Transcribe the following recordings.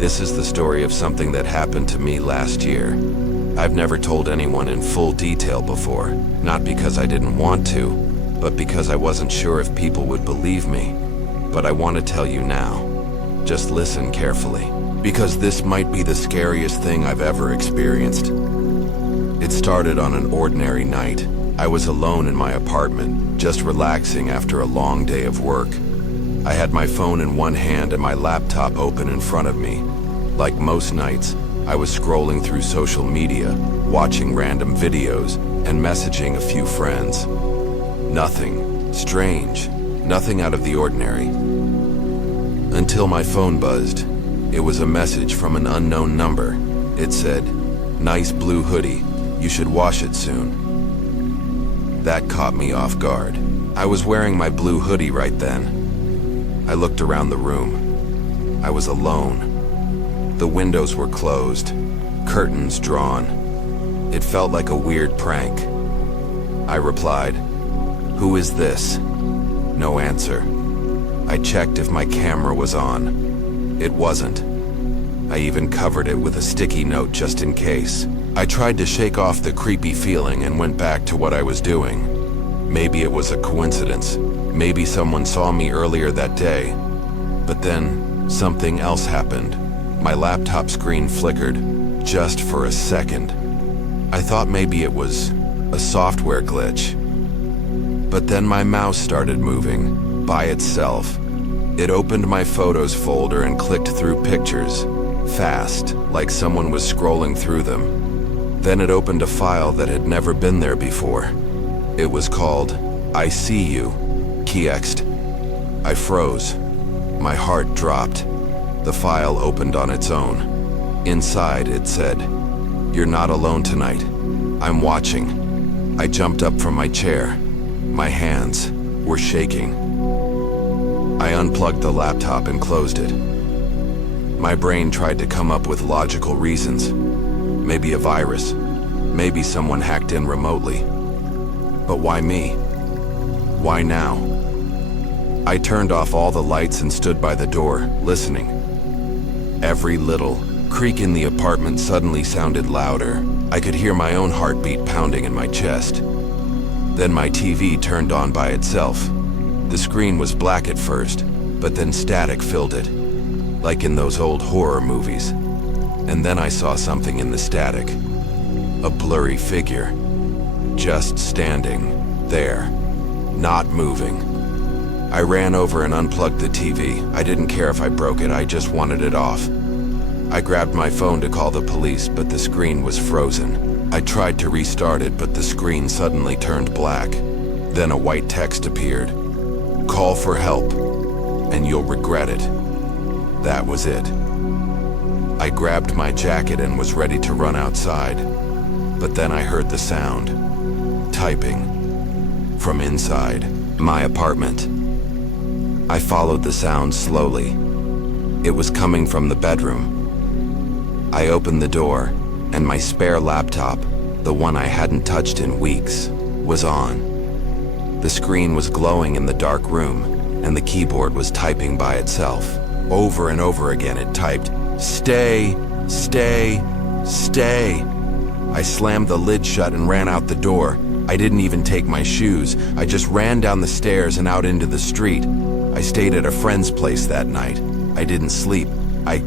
This is the story of something that happened to me last year. I've never told anyone in full detail before, not because I didn't want to, but because I wasn't sure if people would believe me. But I want to tell you now. Just listen carefully, because this might be the scariest thing I've ever experienced. It started on an ordinary night. I was alone in my apartment, just relaxing after a long day of work. I had my phone in one hand and my laptop open in front of me. Like most nights, I was scrolling through social media, watching random videos, and messaging a few friends. Nothing strange, nothing out of the ordinary. Until my phone buzzed. It was a message from an unknown number. It said, "Nice blue hoodie. You should wash it soon." That caught me off guard. I was wearing my blue hoodie right then. I looked around the room. I was alone. The windows were closed, curtains drawn. It felt like a weird prank. I replied, "Who is this?" No answer. I checked if my camera was on. It wasn't. I even covered it with a sticky note just in case. I tried to shake off the creepy feeling and went back to what I was doing. Maybe it was a coincidence. Maybe someone saw me earlier that day. But then, something else happened. My laptop screen flickered, just for a second. I thought maybe it was a software glitch. But then my mouse started moving, by itself. It opened my photos folder and clicked through pictures, fast, like someone was scrolling through them. Then it opened a file that had never been there before. It was called, "I See You," keyxed. I froze. My heart dropped. The file opened on its own. Inside it said, "You're not alone tonight. I'm watching." I jumped up from my chair. My hands were shaking. I unplugged the laptop and closed it. My brain tried to come up with logical reasons. Maybe a virus. Maybe someone hacked in remotely. But why me? Why now? I turned off all the lights and stood by the door, listening. Every little creak in the apartment suddenly sounded louder. I could hear my own heartbeat pounding in my chest. Then my TV turned on by itself. The screen was black at first, but then static filled it, like in those old horror movies. And then I saw something in the static. A blurry figure, just standing there, not moving. I ran over and unplugged the TV. I didn't care if I broke it, I just wanted it off. I grabbed my phone to call the police, but the screen was frozen. I tried to restart it, but the screen suddenly turned black. Then a white text appeared. "Call for help, and you'll regret it." That was it. I grabbed my jacket and was ready to run outside. But then I heard the sound. Typing. From inside my apartment. I followed the sound slowly. It was coming from the bedroom. I opened the door, and my spare laptop, the one I hadn't touched in weeks, was on. The screen was glowing in the dark room, and the keyboard was typing by itself. Over and over again it typed, "Stay, stay, stay." I slammed the lid shut and ran out the door. I didn't even take my shoes. I just ran down the stairs and out into the street. I stayed at a friend's place that night. I didn't sleep. I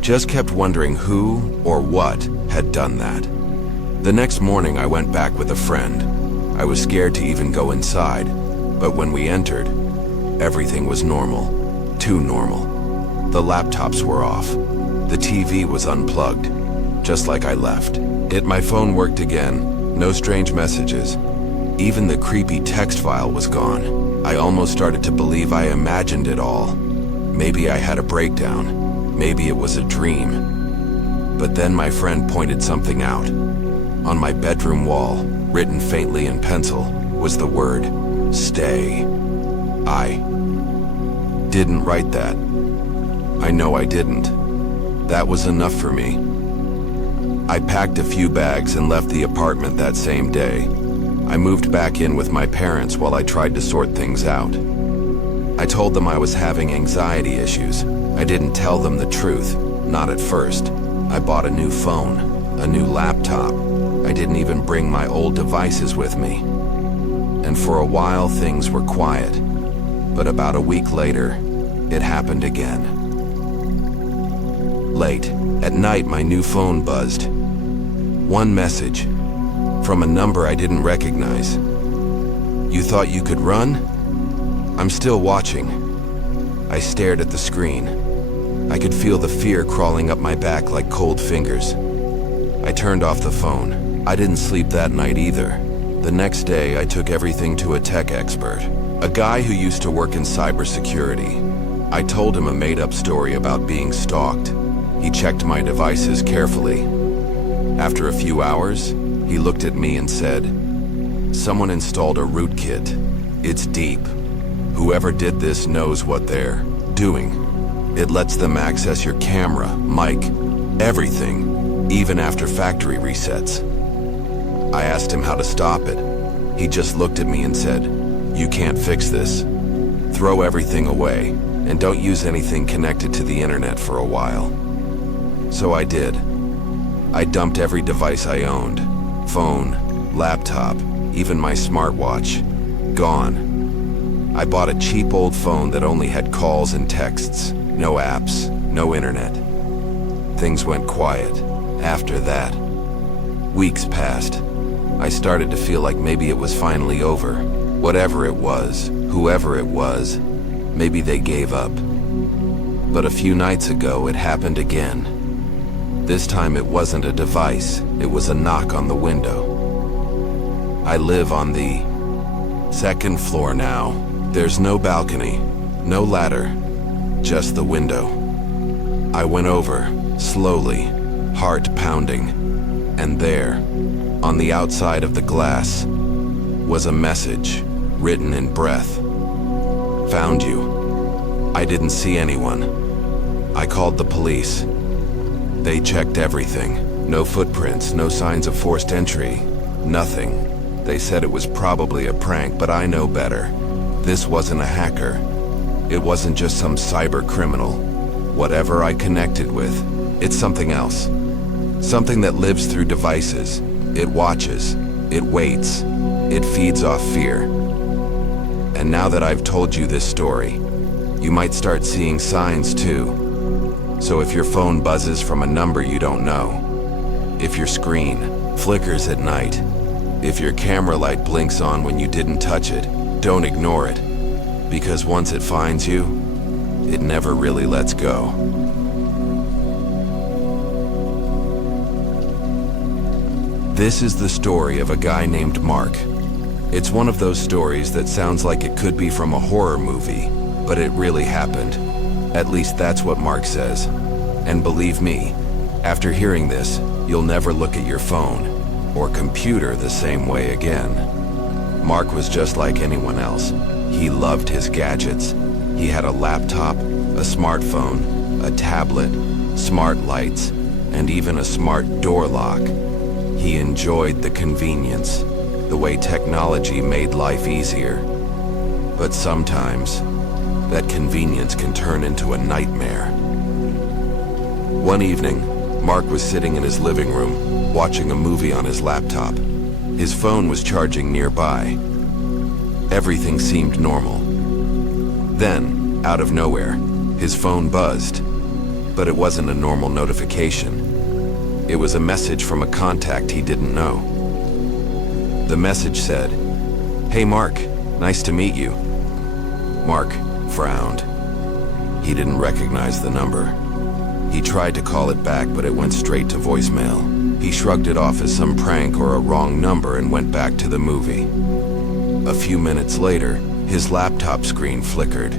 just kept wondering who or what had done that. The next morning I went back with a friend. I was scared to even go inside, but when we entered, everything was normal. Too normal. The laptops were off. The TV was unplugged, just like I left. My phone worked again. No strange messages. Even the creepy text file was gone. I almost started to believe I imagined it all. Maybe I had a breakdown. Maybe it was a dream. But then my friend pointed something out. On my bedroom wall, written faintly in pencil, was the word, "Stay." I didn't write that. I know I didn't. That was enough for me. I packed a few bags and left the apartment that same day. I moved back in with my parents while I tried to sort things out. I told them I was having anxiety issues. I didn't tell them the truth. Not at first. I bought a new phone, a new laptop. I didn't even bring my old devices with me. And for a while things were quiet. But about a week later, it happened again. Late at night, my new phone buzzed. One message from a number I didn't recognize. "You thought you could run? I'm still watching." I stared at the screen. I could feel the fear crawling up my back like cold fingers. I turned off the phone. I didn't sleep that night either. The next day, I took everything to a tech expert, a guy who used to work in cybersecurity. I told him a made-up story about being stalked. He checked my devices carefully. After a few hours, he looked at me and said, "Someone installed a rootkit. It's deep. Whoever did this knows what they're doing. It lets them access your camera, mic, everything, even after factory resets." I asked him how to stop it. He just looked at me and said, "You can't fix this. Throw everything away, and don't use anything connected to the internet for a while." So I did. I dumped every device I owned. Phone, laptop, even my smartwatch. Gone. I bought a cheap old phone that only had calls and texts. No apps, no internet. Things went quiet. After that, weeks passed. I started to feel like maybe it was finally over. Whatever it was, whoever it was, maybe they gave up. But a few nights ago, it happened again. This time it wasn't a device, it was a knock on the window. I live on the second floor now. There's no balcony, no ladder, just the window. I went over, slowly, heart pounding, and there, on the outside of the glass, was a message, written in breath. "Found you." I didn't see anyone. I called the police. They checked everything. No footprints, no signs of forced entry, nothing. They said it was probably a prank, but I know better. This wasn't a hacker. It wasn't just some cyber criminal. Whatever I connected with, it's something else. Something that lives through devices. It watches, it waits, it feeds off fear. And now that I've told you this story, you might start seeing signs too. So if your phone buzzes from a number you don't know, if your screen flickers at night, if your camera light blinks on when you didn't touch it, don't ignore it. Because once it finds you, it never really lets go. This is the story of a guy named Mark. It's one of those stories that sounds like it could be from a horror movie, but it really happened. At least that's what Mark says. And believe me, after hearing this, you'll never look at your phone or computer the same way again. Mark was just like anyone else. He loved his gadgets. He had a laptop, a smartphone, a tablet, smart lights, and even a smart door lock. He enjoyed the convenience, the way technology made life easier. But sometimes, that convenience can turn into a nightmare. One evening, Mark was sitting in his living room, watching a movie on his laptop. His phone was charging nearby. Everything seemed normal. Then, out of nowhere, his phone buzzed. But it wasn't a normal notification. It was a message from a contact he didn't know. The message said, "Hey Mark, nice to meet you." Mark frowned. He didn't recognize the number. He tried to call it back, but it went straight to voicemail. He shrugged it off as some prank or a wrong number and went back to the movie. A few minutes later, his laptop screen flickered.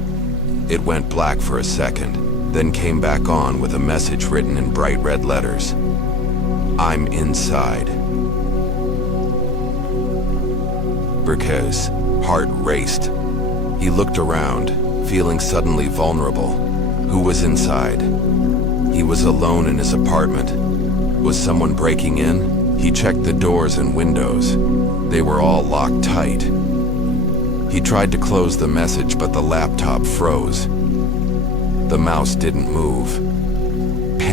It went black for a second, then came back on with a message written in bright red letters. "I'm inside." Burke's heart raced. He looked around, feeling suddenly vulnerable. Who was inside? He was alone in his apartment. Was someone breaking in? He checked the doors and windows. They were all locked tight. He tried to close the message, but the laptop froze. The mouse didn't move.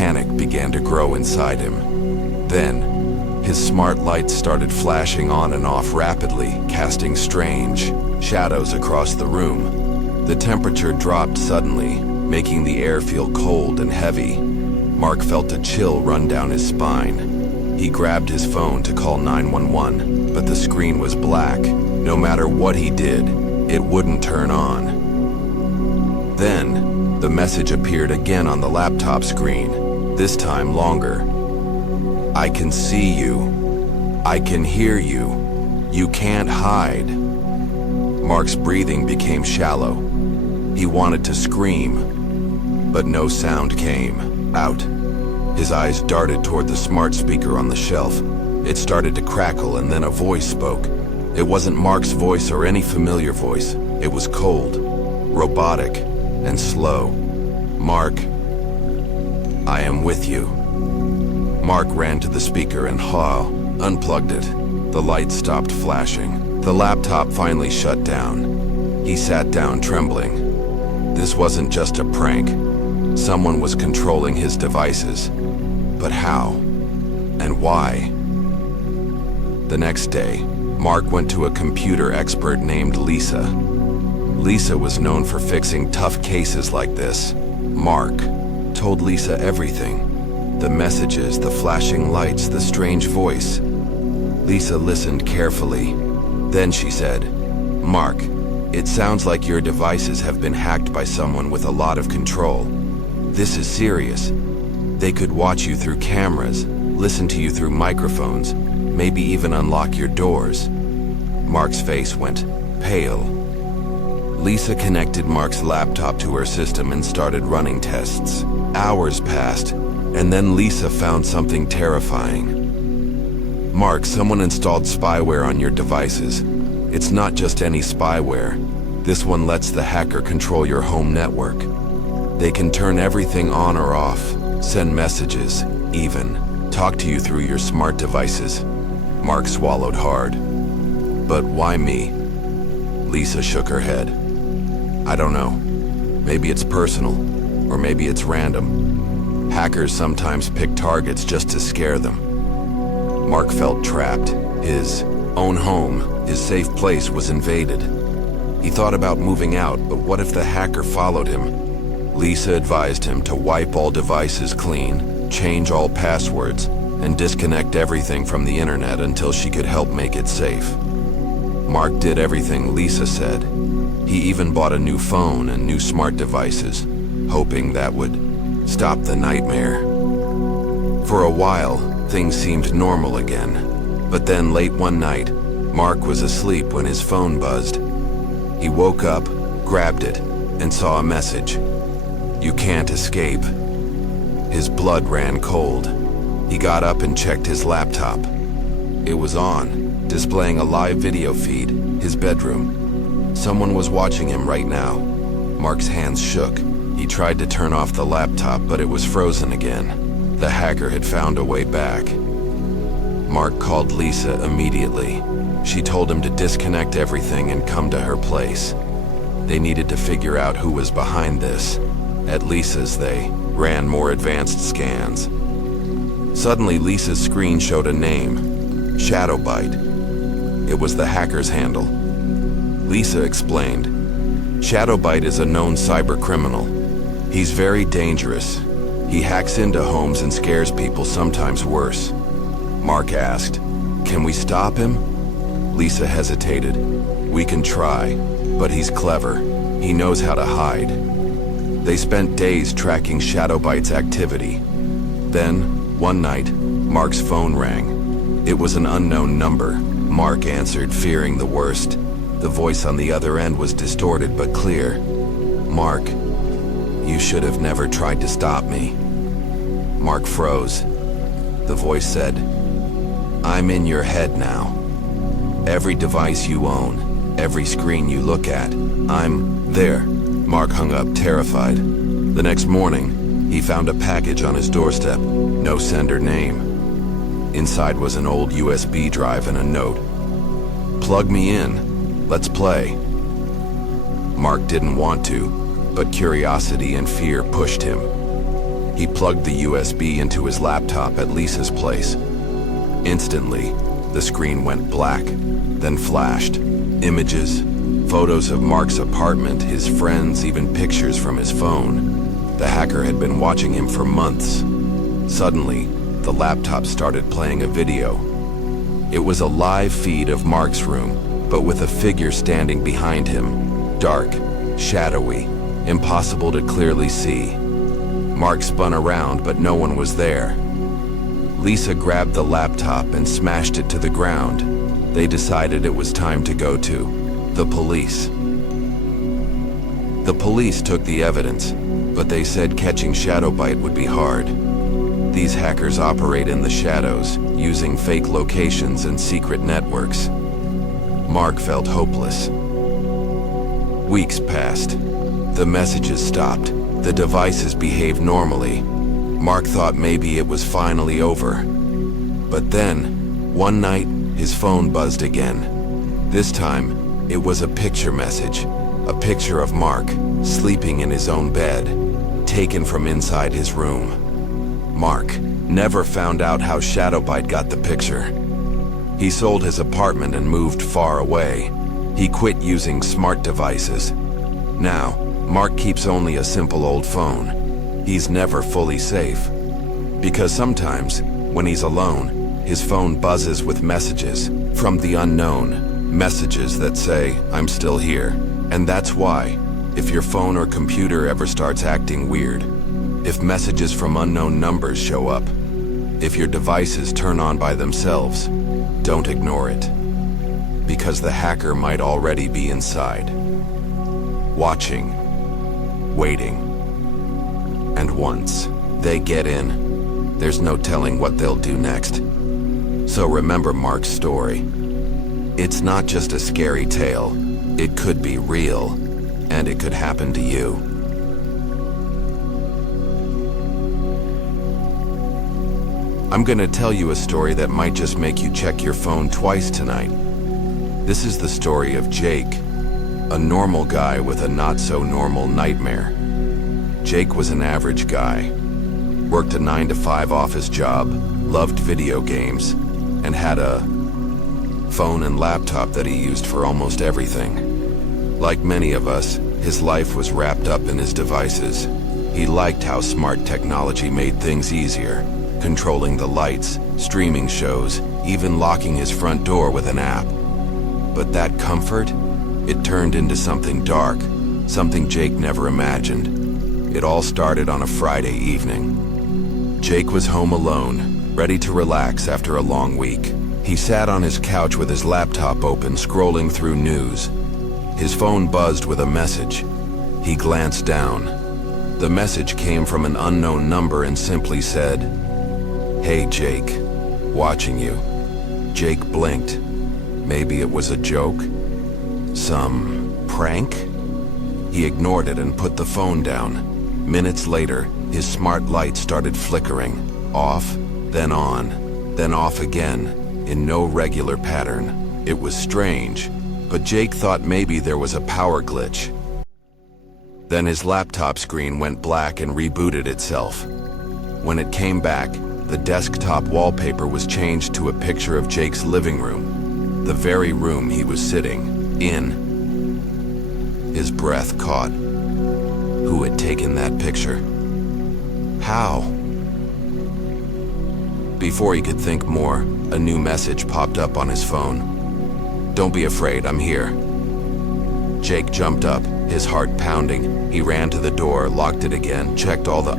Panic began to grow inside him. Then, his smart lights started flashing on and off rapidly, casting strange shadows across the room. The temperature dropped suddenly, making the air feel cold and heavy. Mark felt a chill run down his spine. He grabbed his phone to call 911, but the screen was black. No matter what he did, it wouldn't turn on. Then, the message appeared again on the laptop screen, this time longer. I can see you. I can hear you. You can't hide. Mark's breathing became shallow. He wanted to scream, but no sound came out. His eyes darted toward the smart speaker on the shelf. It started to crackle, and then a voice spoke. It wasn't Mark's voice or any familiar voice. It was cold, robotic, and slow. Mark, I am with you. Mark ran to the speaker and unplugged it. The light stopped flashing. The laptop finally shut down. He sat down trembling. This wasn't just a prank. Someone was controlling his devices. But how? And why? The next day, Mark went to a computer expert named Lisa. Lisa was known for fixing tough cases like this. Mark told Lisa everything. The messages, the flashing lights, the strange voice. Lisa listened carefully. Then she said, Mark, it sounds like your devices have been hacked by someone with a lot of control. This is serious. They could watch you through cameras, listen to you through microphones, maybe even unlock your doors. Mark's face went pale. Lisa connected Mark's laptop to her system and started running tests. Hours passed, and then Lisa found something terrifying. Mark, someone installed spyware on your devices. It's not just any spyware. This one lets the hacker control your home network. They can turn everything on or off, send messages, even talk to you through your smart devices. Mark swallowed hard. But why me? Lisa shook her head. I don't know. Maybe it's personal, or maybe it's random. Hackers sometimes pick targets just to scare them. Mark felt trapped. His own home, his safe place, was invaded. He thought about moving out, but what if the hacker followed him? Lisa advised him to wipe all devices clean, change all passwords, and disconnect everything from the internet until she could help make it safe. Mark did everything Lisa said. He even bought a new phone and new smart devices, hoping that would stop the nightmare. For a while, things seemed normal again. But then late one night, Mark was asleep when his phone buzzed. He woke up, grabbed it, and saw a message. You can't escape. His blood ran cold. He got up and checked his laptop. It was on, displaying a live video feed, his bedroom. Someone was watching him right now. Mark's hands shook. He tried to turn off the laptop, but it was frozen again. The hacker had found a way back. Mark called Lisa immediately. She told him to disconnect everything and come to her place. They needed to figure out who was behind this. At Lisa's, they ran more advanced scans. Suddenly, Lisa's screen showed a name, Shadowbite. It was the hacker's handle. Lisa explained, Shadowbite is a known cyber criminal. He's very dangerous. He hacks into homes and scares people, sometimes worse. Mark asked, can we stop him? Lisa hesitated. We can try, but he's clever. He knows how to hide. They spent days tracking Shadowbite's activity. Then, one night, Mark's phone rang. It was an unknown number. Mark answered, fearing the worst. The voice on the other end was distorted but clear. Mark, you should have never tried to stop me. Mark froze. The voice said, I'm in your head now. Every device you own, every screen you look at, I'm there. Mark hung up, terrified. The next morning, he found a package on his doorstep, no sender name. Inside was an old USB drive and a note. Plug me in, let's play. Mark didn't want to, but curiosity and fear pushed him. He plugged the USB into his laptop at Lisa's place. Instantly, the screen went black, then flashed. Images, photos of Mark's apartment, his friends, even pictures from his phone. The hacker had been watching him for months. Suddenly, the laptop started playing a video. It was a live feed of Mark's room, but with a figure standing behind him. Dark, shadowy, impossible to clearly see. Mark spun around, but no one was there. Lisa grabbed the laptop and smashed it to the ground. They decided it was time to go to the police. The police took the evidence, but they said catching Shadowbite would be hard. These hackers operate in the shadows, using fake locations and secret networks. Mark felt hopeless. Weeks passed. The messages stopped. The devices behaved normally. Mark thought maybe it was finally over. But then, one night, his phone buzzed again. This time, it was a picture message. A picture of Mark, sleeping in his own bed, taken from inside his room. Mark never found out how Shadowbite got the picture. He sold his apartment and moved far away. He quit using smart devices. Now, Mark keeps only a simple old phone. He's never fully safe. Because sometimes, when he's alone, his phone buzzes with messages from the unknown. Messages that say, "I'm still here." And that's why, if your phone or computer ever starts acting weird, if messages from unknown numbers show up, if your devices turn on by themselves, don't ignore it. Because the hacker might already be inside. Watching. Waiting. And once they get in, there's no telling what they'll do next. So remember Mark's story. It's not just a scary tale. It could be real, and it could happen to you. I'm gonna tell you a story that might just make you check your phone twice tonight. This is the story of Jake, a normal guy with a not-so-normal nightmare. Jake was an average guy, worked a 9-to-5 office job, loved video games, and had a phone and laptop that he used for almost everything. Like many of us, his life was wrapped up in his devices. He liked how smart technology made things easier, controlling the lights, streaming shows, even locking his front door with an app. But that comfort, it turned into something dark, something Jake never imagined. It all started on a Friday evening. Jake was home alone, ready to relax after a long week. He sat on his couch with his laptop open, scrolling through news. His phone buzzed with a message. He glanced down. The message came from an unknown number and simply said, "Hey Jake, watching you." Jake blinked. Maybe it was a joke? Some prank? He ignored it and put the phone down. Minutes later, his smart light started flickering, off, then on, then off again, in no regular pattern. It was strange, but Jake thought maybe there was a power glitch. Then his laptop screen went black and rebooted itself. When it came back, the desktop wallpaper was changed to a picture of Jake's living room, the very room he was sitting in. His breath caught. Who had taken that picture? How? Before he could think more, a new message popped up on his phone. "Don't be afraid, I'm here." Jake jumped up, his heart pounding. He ran to the door, locked it again, checked all the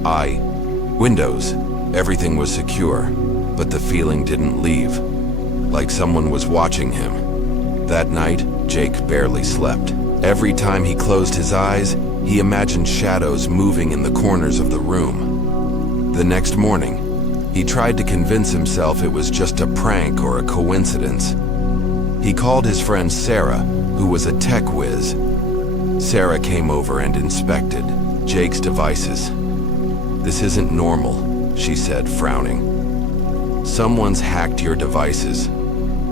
windows. Everything was secure, but the feeling didn't leave, like someone was watching him. That night, Jake barely slept. Every time he closed his eyes, he imagined shadows moving in the corners of the room. The next morning, he tried to convince himself it was just a prank or a coincidence. He called his friend Sarah, who was a tech whiz. Sarah came over and inspected Jake's devices. "This isn't normal," she said, frowning. "Someone's hacked your devices.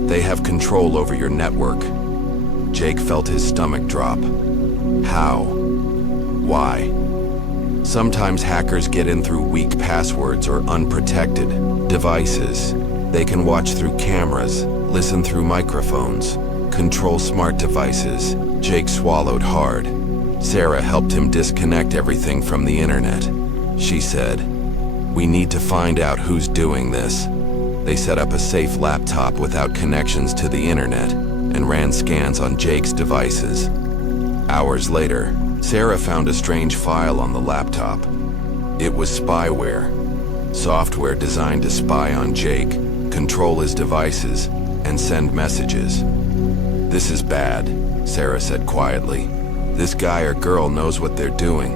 They have control over your network." Jake felt his stomach drop. How? Why? Sometimes hackers get in through weak passwords or unprotected devices. They can watch through cameras, listen through microphones, control smart devices. Jake swallowed hard. Sarah helped him disconnect everything from the internet. She said, "We need to find out who's doing this." They set up a safe laptop without connections to the internet and ran scans on Jake's devices. Hours later, Sarah found a strange file on the laptop. It was spyware, software designed to spy on Jake, control his devices, and send messages. "This is bad," Sarah said quietly. "This guy or girl knows what they're doing."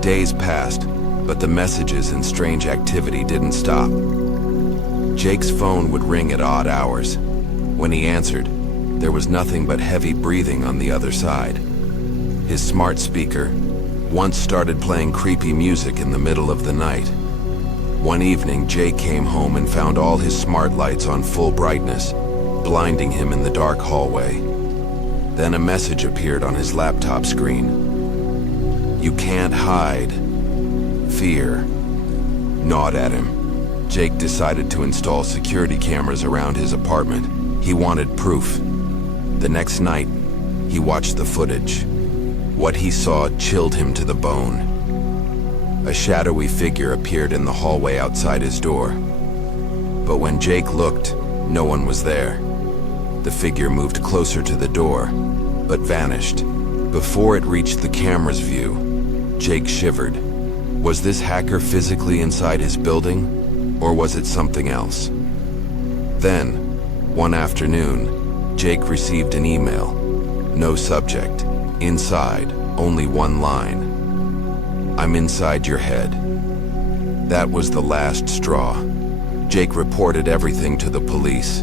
Days passed, but the messages and strange activity didn't stop. Jake's phone would ring at odd hours. When he answered, there was nothing but heavy breathing on the other side. His smart speaker once started playing creepy music in the middle of the night. One evening, Jake came home and found all his smart lights on full brightness, blinding him in the dark hallway. Then a message appeared on his laptop screen. "You can't hide." Fear gnawed at him. Jake decided to install security cameras around his apartment. He wanted proof. The next night, he watched the footage. What he saw chilled him to the bone. A shadowy figure appeared in the hallway outside his door. But when Jake looked, no one was there. The figure moved closer to the door, but vanished. Before it reached the camera's view, Jake shivered. Was this hacker physically inside his building, or was it something else? Then, one afternoon, Jake received an email. No subject. Inside, only one line. "I'm inside your head." That was the last straw. Jake reported everything to the police.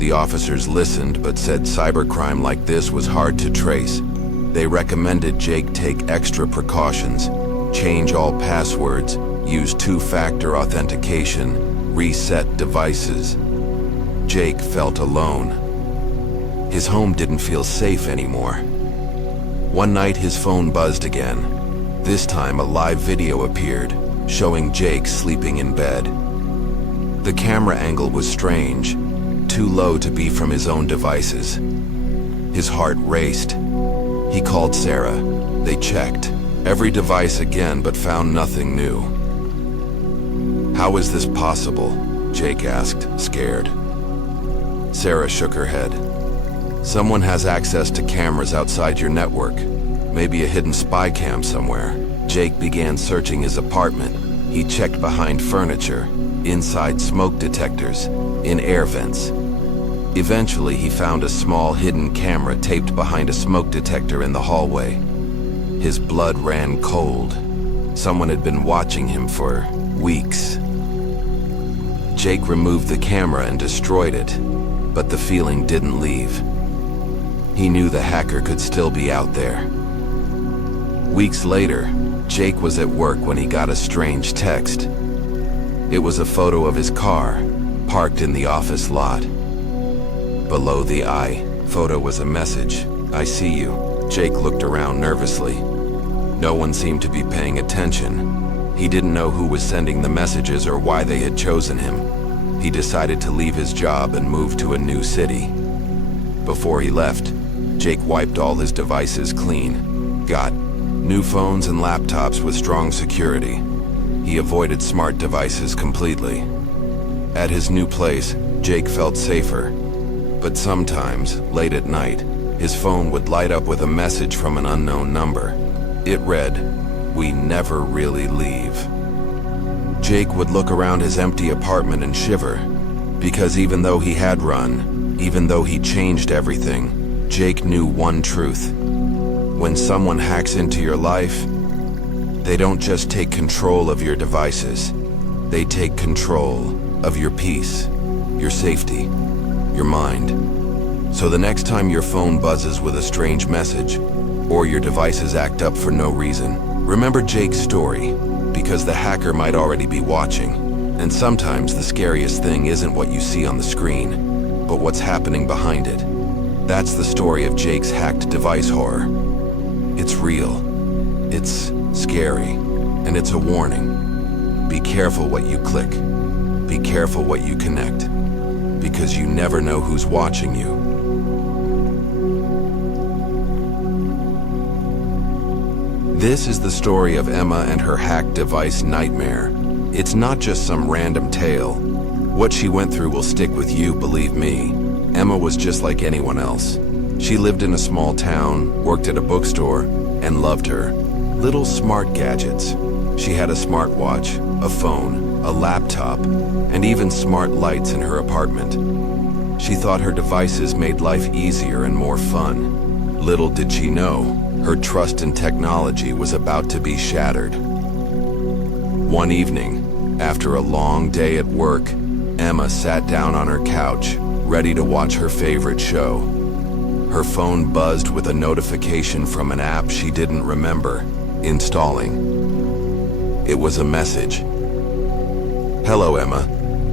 The officers listened but said cybercrime like this was hard to trace. They recommended Jake take extra precautions, change all passwords, use two-factor authentication, reset devices. Jake felt alone. His home didn't feel safe anymore. One night his phone buzzed again. This time a live video appeared, showing Jake sleeping in bed. The camera angle was strange, too low to be from his own devices. His heart raced. He called Sarah. They checked every device again but found nothing new. "How is this possible?" Jake asked, scared. Sarah shook her head. "Someone has access to cameras outside your network. Maybe a hidden spy cam somewhere." Jake began searching his apartment. He checked behind furniture, inside smoke detectors, in air vents. Eventually, he found a small hidden camera taped behind a smoke detector in the hallway. His blood ran cold. Someone had been watching him for weeks. Jake removed the camera and destroyed it, but the feeling didn't leave. He knew the hacker could still be out there. Weeks later, Jake was at work when he got a strange text. It was a photo of his car, parked in the office lot. Below the I photo was a message. "I see you." Jake looked around nervously. No one seemed to be paying attention. He didn't know who was sending the messages or why they had chosen him. He decided to leave his job and move to a new city. Before he left, Jake wiped all his devices clean. Got new phones and laptops with strong security. He avoided smart devices completely. At his new place, Jake felt safer. But sometimes, late at night, his phone would light up with a message from an unknown number. It read, "We never really leave." Jake would look around his empty apartment and shiver, because even though he had run, even though he changed everything, Jake knew one truth. When someone hacks into your life, they don't just take control of your devices. They take control of your peace, your safety, your mind. So the next time your phone buzzes with a strange message, or your devices act up for no reason, remember Jake's story, because the hacker might already be watching. And sometimes the scariest thing isn't what you see on the screen, but what's happening behind it. That's the story of Jake's hacked device horror. It's real. It's scary, and it's a warning. Be careful what you click. Be careful what you connect, because you never know who's watching you. This is the story of Emma and her hacked device nightmare. It's not just some random tale. What she went through will stick with you, believe me. Emma was just like anyone else. She lived in a small town, worked at a bookstore, and loved her little smart gadgets. She had a smartwatch, a phone, a laptop, and even smart lights in her apartment. She thought her devices made life easier and more fun. Little did she know, her trust in technology was about to be shattered. One evening, after a long day at work, Emma sat down on her couch, ready to watch her favorite show. Her phone buzzed with a notification from an app she didn't remember installing. It was a message. "Hello, Emma."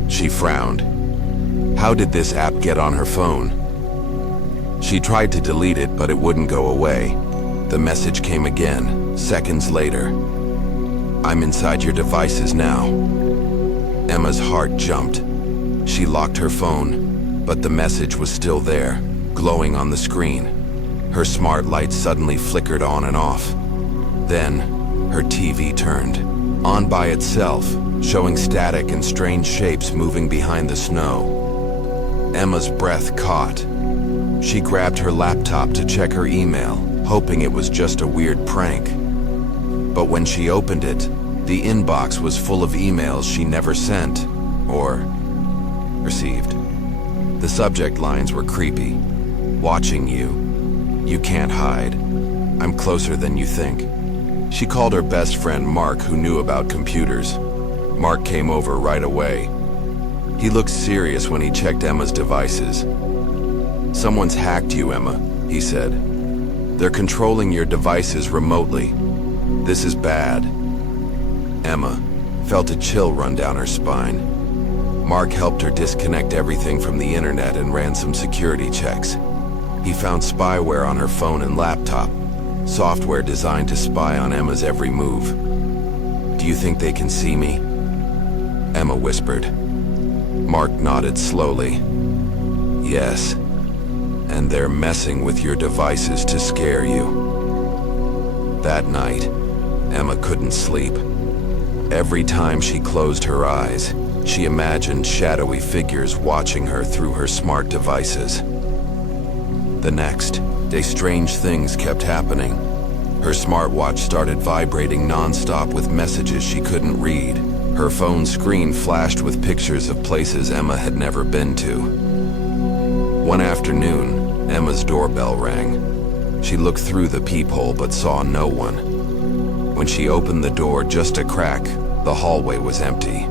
She frowned. How did this app get on her phone? She tried to delete it, but it wouldn't go away. The message came again, seconds later. "I'm inside your devices now." Emma's heart jumped. She locked her phone, but the message was still there, glowing on the screen. Her smart lights suddenly flickered on and off. Then, her TV turned, on by itself, showing static and strange shapes moving behind the snow. Emma's breath caught. She grabbed her laptop to check her email, hoping it was just a weird prank. But when she opened it, the inbox was full of emails she never sent, or received. The subject lines were creepy. "Watching you. You can't hide. I'm closer than you think." She called her best friend Mark, who knew about computers. Mark came over right away. He looked serious when he checked Emma's devices. "Someone's hacked you, Emma," he said. "They're controlling your devices remotely. This is bad." Emma felt a chill run down her spine. Mark helped her disconnect everything from the internet and ran some security checks. He found spyware on her phone and laptop, software designed to spy on Emma's every move. "Do you think they can see me?" Emma whispered. Mark nodded slowly. "Yes, and they're messing with your devices to scare you." That night, Emma couldn't sleep. Every time she closed her eyes, she imagined shadowy figures watching her through her smart devices. The next day, strange things kept happening. Her smartwatch started vibrating nonstop with messages she couldn't read. Her phone screen flashed with pictures of places Emma had never been to. One afternoon, Emma's doorbell rang. She looked through the peephole but saw no one. When she opened the door just a crack, the hallway was empty.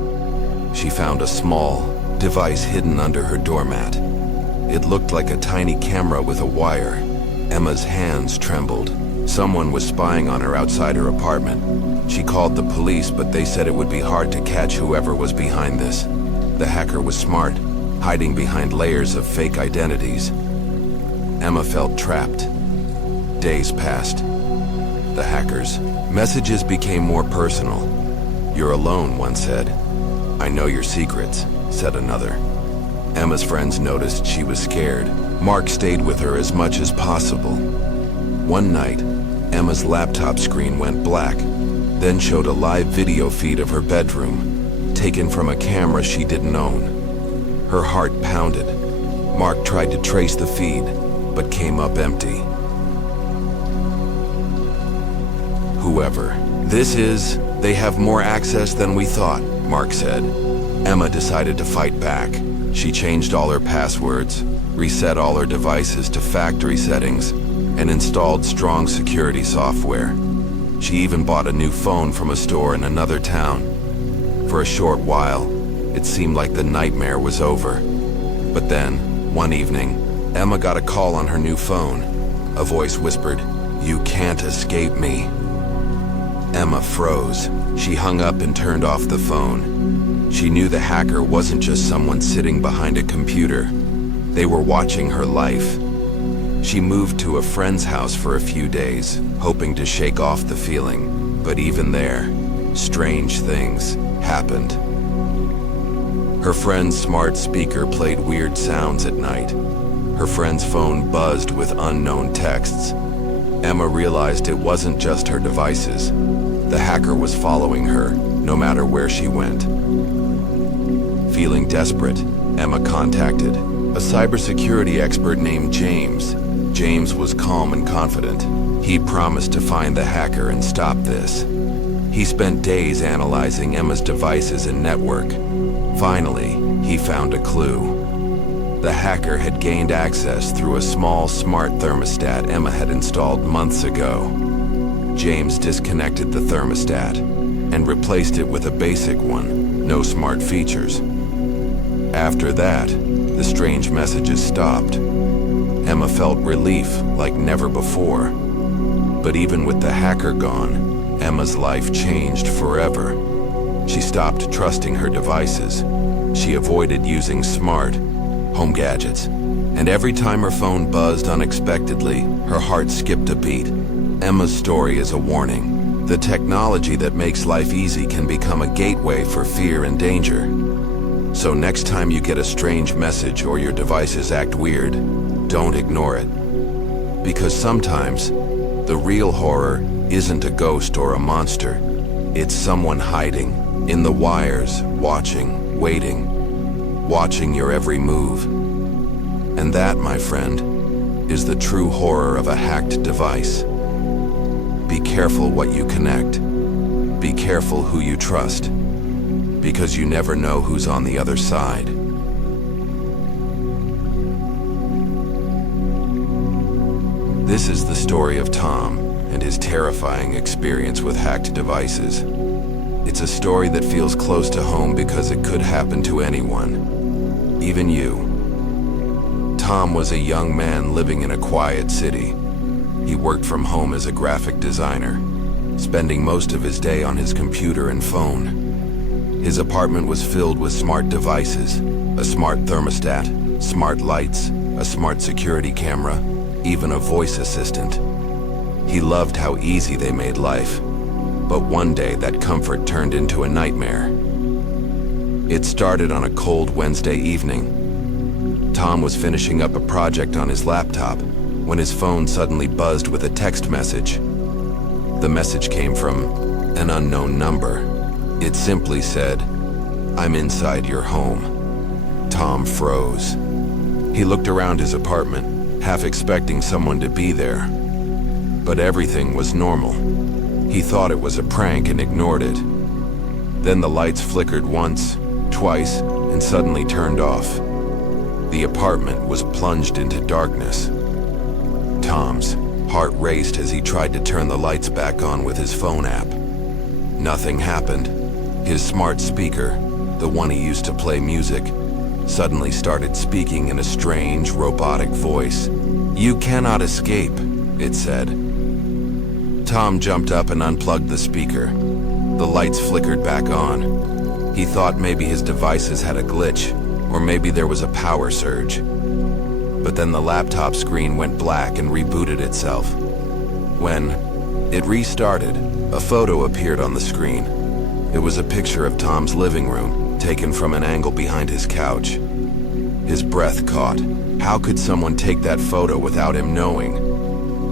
She found a small device hidden under her doormat. It looked like a tiny camera with a wire. Emma's hands trembled. Someone was spying on her outside her apartment. She called the police, but they said it would be hard to catch whoever was behind this. The hacker was smart, hiding behind layers of fake identities. Emma felt trapped. Days passed. The hackers' messages became more personal. "You're alone," one said. "I know your secrets," said another. Emma's friends noticed she was scared. Mark stayed with her as much as possible. One night, Emma's laptop screen went black, then showed a live video feed of her bedroom, taken from a camera she didn't own. Her heart pounded. Mark tried to trace the feed, but came up empty. "Whoever this is, they have more access than we thought," Mark said. Emma decided to fight back. She changed all her passwords, reset all her devices to factory settings, and installed strong security software. She even bought a new phone from a store in another town. For a short while, it seemed like the nightmare was over. But then, one evening, Emma got a call on her new phone. A voice whispered, "You can't escape me." Emma froze. She hung up and turned off the phone. She knew the hacker wasn't just someone sitting behind a computer. They were watching her life. She moved to a friend's house for a few days, hoping to shake off the feeling. But even there, strange things happened. Her friend's smart speaker played weird sounds at night. Her friend's phone buzzed with unknown texts. Emma realized it wasn't just her devices. The hacker was following her, no matter where she went. Feeling desperate, Emma contacted a cybersecurity expert named James. James was calm and confident. He promised to find the hacker and stop this. He spent days analyzing Emma's devices and network. Finally, he found a clue. The hacker had gained access through a small smart thermostat Emma had installed months ago. James disconnected the thermostat and replaced it with a basic one, no smart features. After that, the strange messages stopped. Emma felt relief like never before. But even with the hacker gone, Emma's life changed forever. She stopped trusting her devices. She avoided using smart home gadgets. And every time her phone buzzed unexpectedly, her heart skipped a beat. Emma's story is a warning. The technology that makes life easy can become a gateway for fear and danger. So next time you get a strange message or your devices act weird, don't ignore it. Because sometimes, the real horror isn't a ghost or a monster. It's someone hiding in the wires, watching, waiting, watching your every move. And that, my friend, is the true horror of a hacked device. Be careful what you connect. Be careful who you trust, because you never know who's on the other side. This is the story of Tom and his terrifying experience with hacked devices. It's a story that feels close to home because it could happen to anyone, even you. Tom was a young man living in a quiet city. He worked from home as a graphic designer, spending most of his day on his computer and phone. His apartment was filled with smart devices, a smart thermostat, smart lights, a smart security camera, even a voice assistant. He loved how easy they made life, but one day that comfort turned into a nightmare. It started on a cold Wednesday evening. Tom was finishing up a project on his laptop when his phone suddenly buzzed with a text message. The message came from an unknown number. It simply said, "I'm inside your home." Tom froze. He looked around his apartment, half expecting someone to be there. But everything was normal. He thought it was a prank and ignored it. Then the lights flickered once, twice, and suddenly turned off. The apartment was plunged into darkness. Tom's heart raced as he tried to turn the lights back on with his phone app. Nothing happened. His smart speaker, the one he used to play music, suddenly started speaking in a strange, robotic voice. "You cannot escape," it said. Tom jumped up and unplugged the speaker. The lights flickered back on. He thought maybe his devices had a glitch, or maybe there was a power surge. But then the laptop screen went black and rebooted itself. When it restarted, a photo appeared on the screen. It was a picture of Tom's living room, taken from an angle behind his couch. His breath caught. How could someone take that photo without him knowing?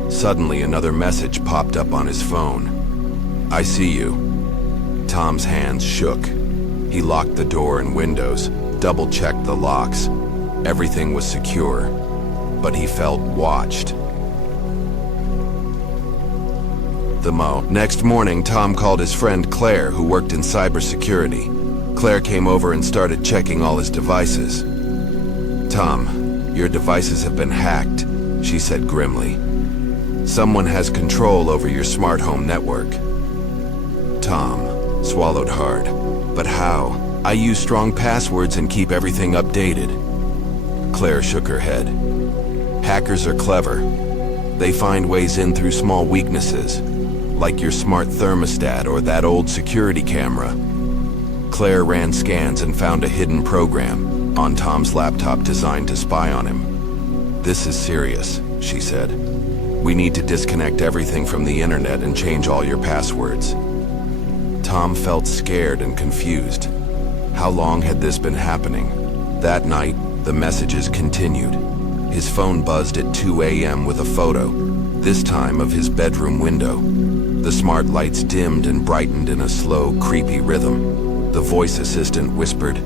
Suddenly, another message popped up on his phone. "I see you." Tom's hands shook. He locked the door and windows, double-checked the locks. Everything was secure, but he felt watched. Next morning, Tom called his friend Claire, who worked in cybersecurity. Claire came over and started checking all his devices. "Tom, your devices have been hacked," she said grimly. "Someone has control over your smart home network." Tom swallowed hard. "But how? I use strong passwords and keep everything updated." Claire shook her head. "Hackers are clever. They find ways in through small weaknesses, like your smart thermostat or that old security camera." Claire ran scans and found a hidden program on Tom's laptop designed to spy on him. "This is serious," she said. We need to disconnect everything from the internet and change all your passwords." Tom felt scared and confused. How long had this been happening? That night, the messages continued. His phone buzzed at 2 a.m. with a photo, this time of his bedroom window. The smart lights dimmed and brightened in a slow, creepy rhythm. The voice assistant whispered,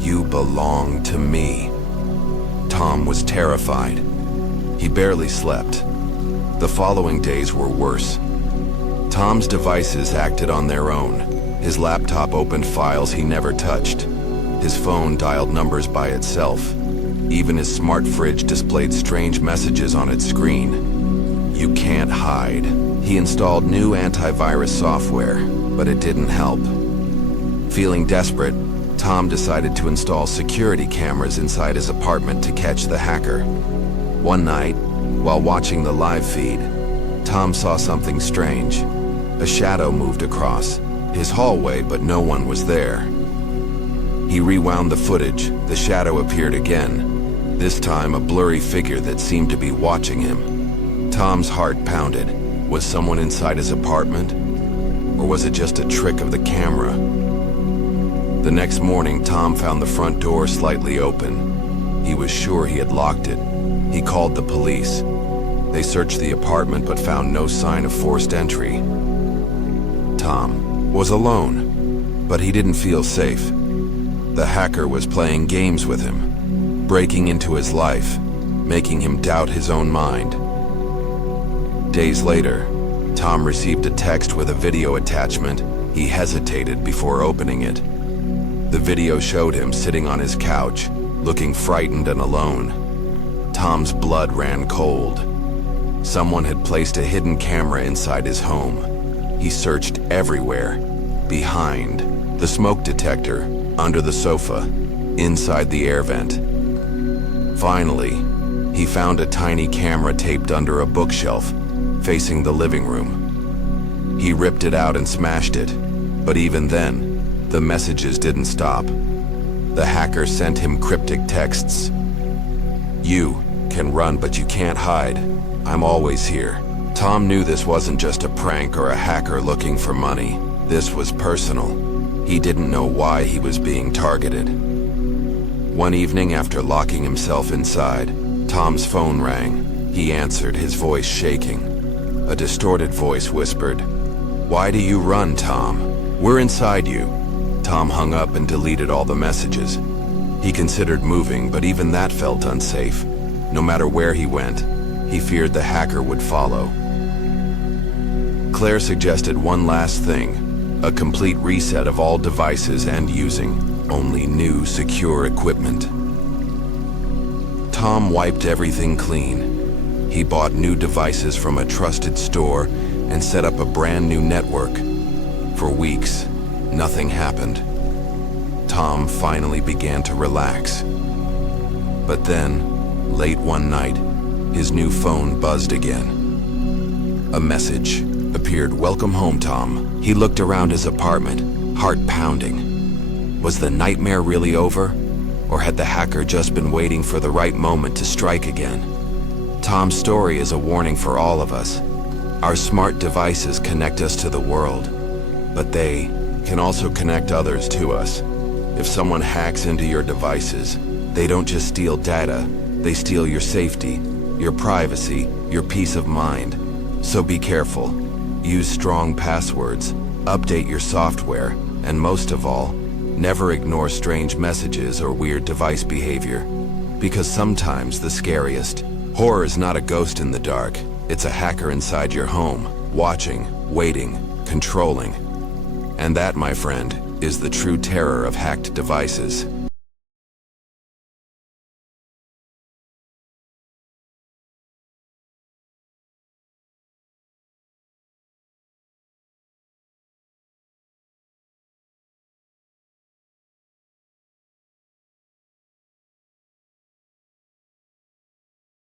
"You belong to me." Tom was terrified. He barely slept. The following days were worse. Tom's devices acted on their own. His laptop opened files he never touched. His phone dialed numbers by itself. Even his smart fridge displayed strange messages on its screen. "You can't hide." He installed new antivirus software, but it didn't help. Feeling desperate, Tom decided to install security cameras inside his apartment to catch the hacker. One night, while watching the live feed, Tom saw something strange. A shadow moved across his hallway, but no one was there. He rewound the footage. The shadow appeared again, this time a blurry figure that seemed to be watching him. Tom's heart pounded. Was someone inside his apartment? Or was it just a trick of the camera? The next morning, Tom found the front door slightly open. He was sure he had locked it. He called the police. They searched the apartment but found no sign of forced entry. Tom was alone, but he didn't feel safe. The hacker was playing games with him, breaking into his life, making him doubt his own mind. Days later, Tom received a text with a video attachment. He hesitated before opening it. The video showed him sitting on his couch, looking frightened and alone. Tom's blood ran cold. Someone had placed a hidden camera inside his home. He searched everywhere, behind the smoke detector, under the sofa, inside the air vent. Finally, he found a tiny camera taped under a bookshelf, facing the living room. He ripped it out and smashed it, but even then, the messages didn't stop. The hacker sent him cryptic texts. "You can run, but you can't hide. I'm always here." Tom knew this wasn't just a prank or a hacker looking for money. This was personal. He didn't know why he was being targeted. One evening, after locking himself inside, Tom's phone rang. He answered, his voice shaking. A distorted voice whispered, "Why do you run, Tom? We're inside you." Tom hung up and deleted all the messages. He considered moving, but even that felt unsafe. No matter where he went, he feared the hacker would follow. Claire suggested one last thing, a complete reset of all devices and using only new, secure equipment. Tom wiped everything clean. He bought new devices from a trusted store and set up a brand new network. For weeks, nothing happened. Tom finally began to relax. But then, late one night, his new phone buzzed again. A message appeared, "Welcome home, Tom." He looked around his apartment, heart pounding. Was the nightmare really over? Or had the hacker just been waiting for the right moment to strike again? Tom's story is a warning for all of us. Our smart devices connect us to the world, but they can also connect others to us. If someone hacks into your devices, they don't just steal data, they steal your safety, your privacy, your peace of mind. So be careful. Use strong passwords, update your software, and most of all, never ignore strange messages or weird device behavior. Because sometimes the scariest horror is not a ghost in the dark, it's a hacker inside your home, watching, waiting, controlling. And that, my friend, is the true terror of hacked devices.